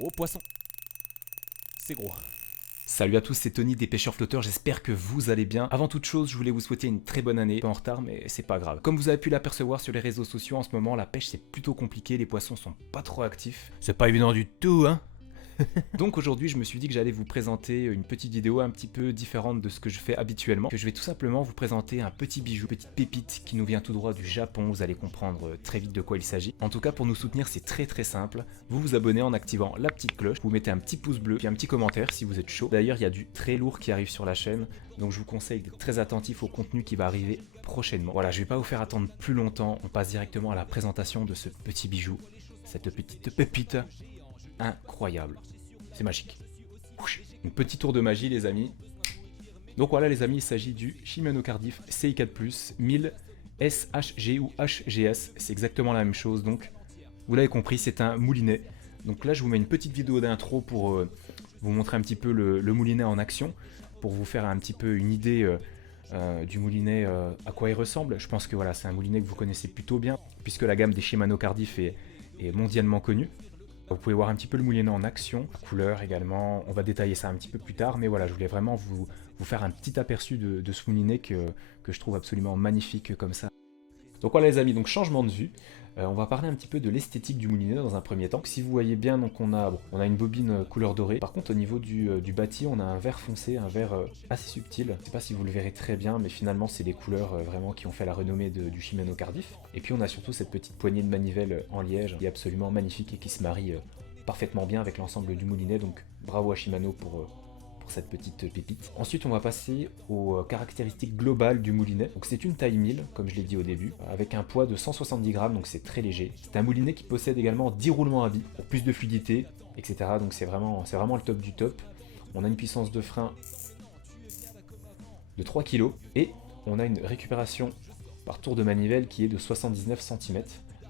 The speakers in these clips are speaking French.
Oh, poisson. C'est gros. Salut à tous, c'est Tony des pêcheurs flotteurs, j'espère que vous allez bien. Avant toute chose, je voulais vous souhaiter une très bonne année, pas en retard mais c'est pas grave. Comme vous avez pu l'apercevoir sur les réseaux sociaux en ce moment, la pêche c'est plutôt compliqué, les poissons sont pas trop actifs. C'est pas évident du tout, hein. Donc aujourd'hui, je me suis dit que j'allais vous présenter une petite vidéo un petit peu différente de ce que je fais habituellement. Que je vais tout simplement vous présenter un petit bijou, petite pépite qui nous vient tout droit du Japon. Vous allez comprendre très vite de quoi il s'agit. En tout cas, pour nous soutenir, c'est très simple. Vous vous abonnez en activant la petite cloche. Vous mettez un petit pouce bleu, puis un petit commentaire si vous êtes chaud. D'ailleurs, il y a du très lourd qui arrive sur la chaîne. Donc je vous conseille d'être très attentif au contenu qui va arriver prochainement. Voilà, je vais pas vous faire attendre plus longtemps. On passe directement à la présentation de ce petit bijou. Cette petite pépite incroyable. C'est magique. Un petit tour de magie les amis. Donc voilà les amis, il s'agit du Shimano Cardiff CI4+, 1000 SHG ou HGS, c'est exactement la même chose, donc vous l'avez compris, c'est un moulinet. Donc là je vous mets une petite vidéo d'intro pour vous montrer un petit peu le moulinet en action, pour vous faire un petit peu une idée du moulinet, à quoi il ressemble. Je pense que voilà, c'est un moulinet que vous connaissez plutôt bien, puisque la gamme des Shimano Cardiff est mondialement connue. Vous pouvez voir un petit peu le moulinet en action, la couleur également, on va détailler ça un petit peu plus tard, mais voilà, je voulais vraiment vous faire un petit aperçu de ce moulinet que je trouve absolument magnifique comme ça. Donc voilà les amis, donc changement de vue, on va parler un petit peu de l'esthétique du moulinet dans un premier temps. Si vous voyez bien, donc on a une bobine couleur dorée. Par contre au niveau du bâti, on a un vert foncé, un vert assez subtil. Je sais pas si vous le verrez très bien, mais finalement c'est des couleurs vraiment qui ont fait la renommée du Shimano Cardiff. Et puis on a surtout cette petite poignée de manivelle en liège qui est absolument magnifique et qui se marie parfaitement bien avec l'ensemble du moulinet. Donc bravo à Shimano pour cette petite pépite. Ensuite on va passer aux caractéristiques globales du moulinet. Donc c'est une taille 1000 comme je l'ai dit au début, avec un poids de 170 grammes, donc c'est très léger. C'est un moulinet qui possède également 10 roulements à billes pour plus de fluidité, etc. Donc c'est vraiment le top du top. On a une puissance de frein de 3 kg et on a une récupération par tour de manivelle qui est de 79 cm.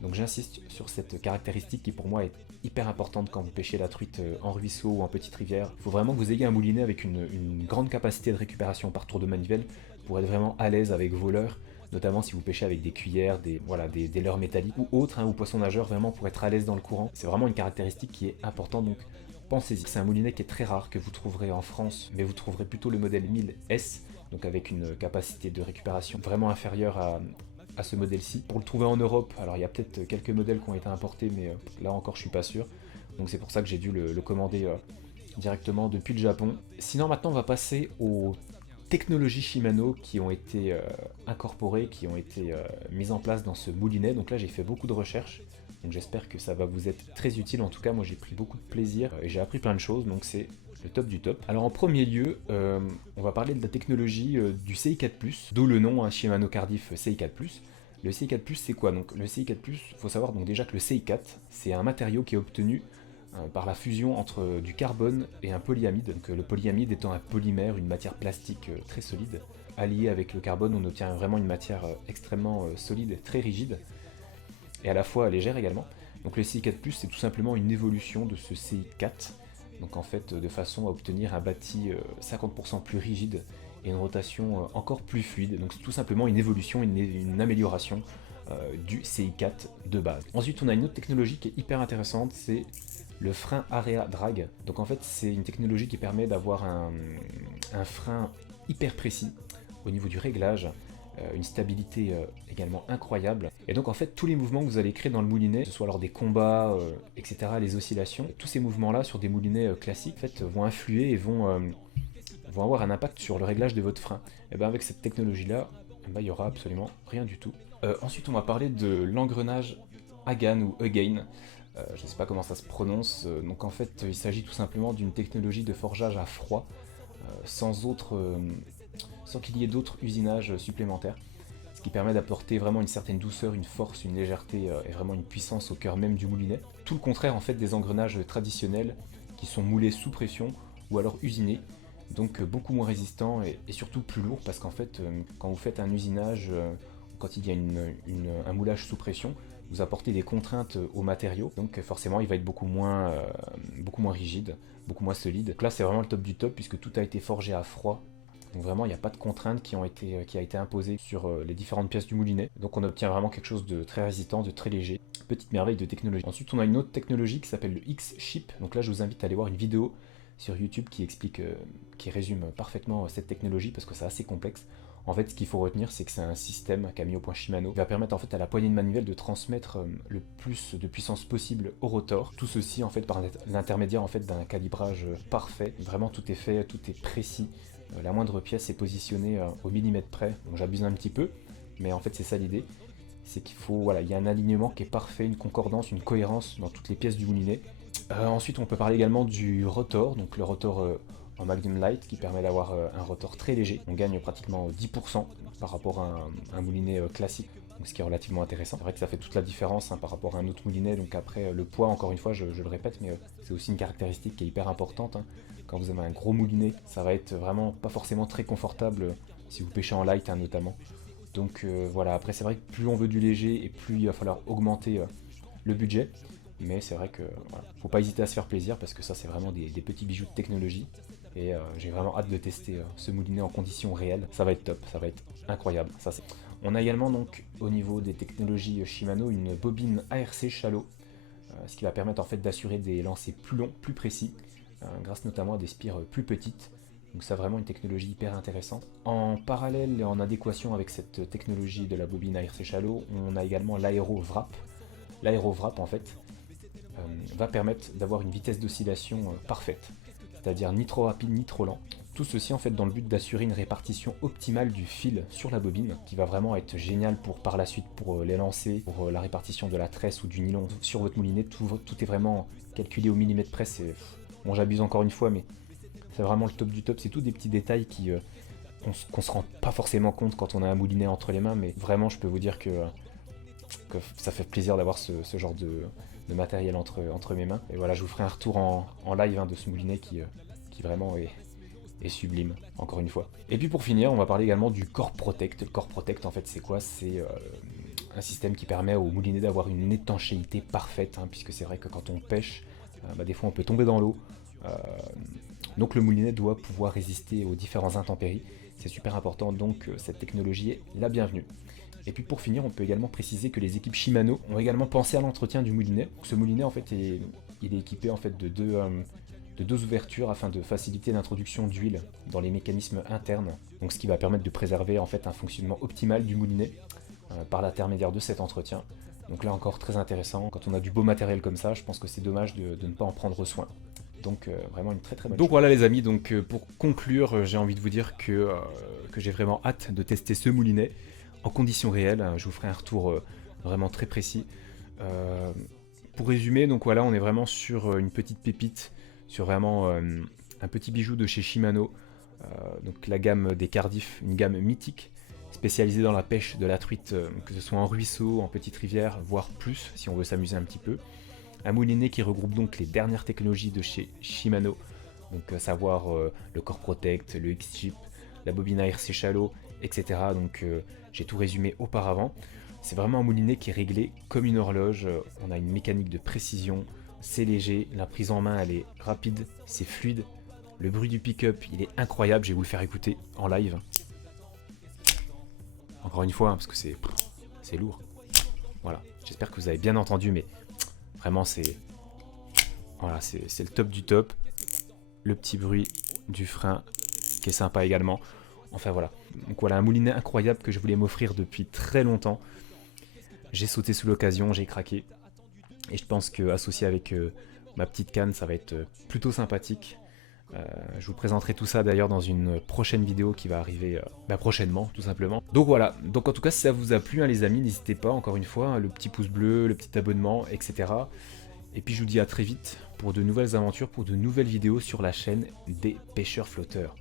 Donc j'insiste sur cette caractéristique qui pour moi est hyper importante quand vous pêchez la truite en ruisseau ou en petite rivière. Il faut vraiment que vous ayez un moulinet avec une grande capacité de récupération par tour de manivelle pour être vraiment à l'aise avec vos leurres, notamment si vous pêchez avec des cuillères, des leurres métalliques ou autres, ou poissons nageurs, vraiment pour être à l'aise dans le courant. C'est vraiment une caractéristique qui est importante, donc pensez-y. C'est un moulinet qui est très rare, que vous trouverez en France, mais vous trouverez plutôt le modèle 1000S, donc avec une capacité de récupération vraiment inférieure à ce modèle-ci. Pour le trouver en Europe, alors il y a peut-être quelques modèles qui ont été importés, mais là encore je suis pas sûr. Donc c'est pour ça que j'ai dû le commander directement depuis le Japon. Sinon maintenant on va passer aux technologies Shimano qui ont été incorporées, qui ont été mises en place dans ce moulinet. Donc là j'ai fait beaucoup de recherches, donc j'espère que ça va vous être très utile. En tout cas moi j'ai pris beaucoup de plaisir et j'ai appris plein de choses, donc c'est le top du top. Alors en premier lieu, on va parler de la technologie du CI4+, d'où le nom hein, Shimano Cardiff CI4+. Le CI4+, c'est quoi? Donc le CI4+, il faut savoir donc déjà que le CI4, c'est un matériau qui est obtenu par la fusion entre du carbone et un polyamide. Donc le polyamide étant un polymère, une matière plastique très solide. Allié avec le carbone, on obtient vraiment une matière extrêmement solide, très rigide, et à la fois légère également. Donc le CI4+, c'est tout simplement une évolution de ce CI4. Donc en fait, de façon à obtenir un bâti 50% plus rigide et une rotation encore plus fluide. Donc c'est tout simplement une évolution, une amélioration du CI4 de base. Ensuite, on a une autre technologie qui est hyper intéressante, c'est le frein Area Drag. Donc en fait, c'est une technologie qui permet d'avoir un frein hyper précis au niveau du réglage, une stabilité également incroyable. Et donc en fait tous les mouvements que vous allez créer dans le moulinet, que ce soit lors des combats, etc., les oscillations, tous ces mouvements là sur des moulinets classiques en fait, vont influer et vont avoir un impact sur le réglage de votre frein. Et bien avec cette technologie là, il n'y aura absolument rien du tout. Ensuite on va parler de l'engrenage Hagan ou Again. Je ne sais pas comment ça se prononce, donc en fait il s'agit tout simplement d'une technologie de forgeage à froid, sans qu'il y ait d'autres usinages supplémentaires, ce qui permet d'apporter vraiment une certaine douceur, une force, une légèreté et vraiment une puissance au cœur même du moulinet. Tout le contraire en fait des engrenages traditionnels qui sont moulés sous pression ou alors usinés, donc beaucoup moins résistants et surtout plus lourds, parce qu'en fait quand vous faites un usinage, quand il y a un moulage sous pression, vous apportez des contraintes au matériau, donc forcément il va être beaucoup moins rigide, beaucoup moins solide. Donc là c'est vraiment le top du top puisque tout a été forgé à froid Donc vraiment, il n'y a pas de contrainte qui a été imposée sur les différentes pièces du moulinet. Donc on obtient vraiment quelque chose de très résistant, de très léger. Petite merveille de technologie. Ensuite, on a une autre technologie qui s'appelle le X-Chip. Donc là, je vous invite à aller voir une vidéo sur YouTube qui explique, qui résume parfaitement cette technologie parce que c'est assez complexe. En fait, ce qu'il faut retenir, c'est que c'est un système qu'a mis au point Shimano qui va permettre en fait à la poignée de manivelle de transmettre le plus de puissance possible au rotor. Tout ceci en fait par l'intermédiaire en fait d'un calibrage parfait. Vraiment, tout est fait, tout est précis. La moindre pièce est positionnée au millimètre près. Donc j'abuse un petit peu, mais en fait c'est ça l'idée. C'est qu'il faut, voilà, il y a un alignement qui est parfait, une concordance, une cohérence dans toutes les pièces du moulinet. Ensuite, on peut parler également du rotor, donc le rotor en Magnum Light qui permet d'avoir un rotor très léger. On gagne pratiquement 10% par rapport à un moulinet classique, donc ce qui est relativement intéressant. C'est vrai que ça fait toute la différence par rapport à un autre moulinet, donc après le poids, encore une fois, je le répète, mais c'est aussi une caractéristique qui est hyper importante. Quand vous avez un gros moulinet, ça va être vraiment pas forcément très confortable si vous pêchez en light notamment. Donc voilà, après c'est vrai que plus on veut du léger et plus il va falloir augmenter le budget. Mais c'est vrai que voilà, faut pas hésiter à se faire plaisir parce que ça c'est vraiment des petits bijoux de technologie. Et j'ai vraiment hâte de tester ce moulinet en conditions réelles. Ça va être top, ça va être incroyable. Ça, on a également donc au niveau des technologies Shimano une bobine ARC Shallow, ce qui va permettre en fait d'assurer des lancers plus longs, plus précis, grâce notamment à des spires plus petites. Donc ça vraiment une technologie hyper intéressante. En parallèle et en adéquation avec cette technologie de la bobine ARC Shallow, on a également l'Aero Wrap. L'Aero Wrap en fait va permettre d'avoir une vitesse d'oscillation parfaite, c'est-à-dire ni trop rapide ni trop lent. Tout ceci en fait dans le but d'assurer une répartition optimale du fil sur la bobine, qui va vraiment être génial pour par la suite pour les lancers, pour la répartition de la tresse ou du nylon sur votre moulinet. Tout est vraiment calculé au millimètre près. Bon, j'abuse encore une fois, mais c'est vraiment le top du top. C'est tous des petits détails qu'on se rend pas forcément compte quand on a un moulinet entre les mains, mais vraiment je peux vous dire que ça fait plaisir d'avoir ce genre de matériel entre mes mains. Et voilà, je vous ferai un retour en live de ce moulinet qui vraiment est sublime, encore une fois. Et puis pour finir, on va parler également du Core Protect. Le Core Protect, en fait, c'est quoi? C'est un système qui permet au moulinet d'avoir une étanchéité parfaite, puisque c'est vrai que quand on pêche, des fois on peut tomber dans l'eau. Donc le moulinet doit pouvoir résister aux différentes intempéries. C'est super important, donc cette technologie est la bienvenue. Et puis pour finir, on peut également préciser que les équipes Shimano ont également pensé à l'entretien du moulinet. Ce moulinet en fait il est équipé en fait de deux ouvertures afin de faciliter l'introduction d'huile dans les mécanismes internes. Donc ce qui va permettre de préserver en fait un fonctionnement optimal du moulinet par l'intermédiaire de cet entretien. Donc là encore très intéressant. Quand on a du beau matériel comme ça, je pense que c'est dommage de ne pas en prendre soin. Donc vraiment une très très bonne chose. Donc voilà les amis, donc pour conclure, j'ai envie de vous dire que j'ai vraiment hâte de tester ce moulinet en conditions réelles. Je vous ferai un retour vraiment très précis. Pour résumer, donc voilà, on est vraiment sur une petite pépite, sur vraiment un petit bijou de chez Shimano, donc la gamme des Cardiff, une gamme mythique, spécialisée dans la pêche de la truite, que ce soit en ruisseau, en petite rivière, voire plus, si on veut s'amuser un petit peu. Un moulinet qui regroupe donc les dernières technologies de chez Shimano, donc à savoir le Core Protect, le X-Chip, la bobine ARC Shallow, etc. Donc j'ai tout résumé auparavant. C'est vraiment un moulinet qui est réglé comme une horloge. On a une mécanique de précision, c'est léger, la prise en main elle est rapide, c'est fluide. Le bruit du pick-up il est incroyable, je vais vous le faire écouter en live. Encore une fois, parce que c'est lourd. Voilà, j'espère que vous avez bien entendu, mais vraiment c'est le top du top. Le petit bruit du frein qui est sympa également. Enfin voilà, donc voilà un moulinet incroyable que je voulais m'offrir depuis très longtemps. J'ai sauté sous l'occasion, j'ai craqué. Et je pense que associé avec ma petite canne, ça va être plutôt sympathique. Je vous présenterai tout ça d'ailleurs dans une prochaine vidéo qui va arriver prochainement, tout simplement. Donc voilà, donc en tout cas si ça vous a plu les amis, n'hésitez pas, encore une fois, le petit pouce bleu, le petit abonnement, etc. Et puis je vous dis à très vite pour de nouvelles aventures, pour de nouvelles vidéos sur la chaîne des pêcheurs flotteurs.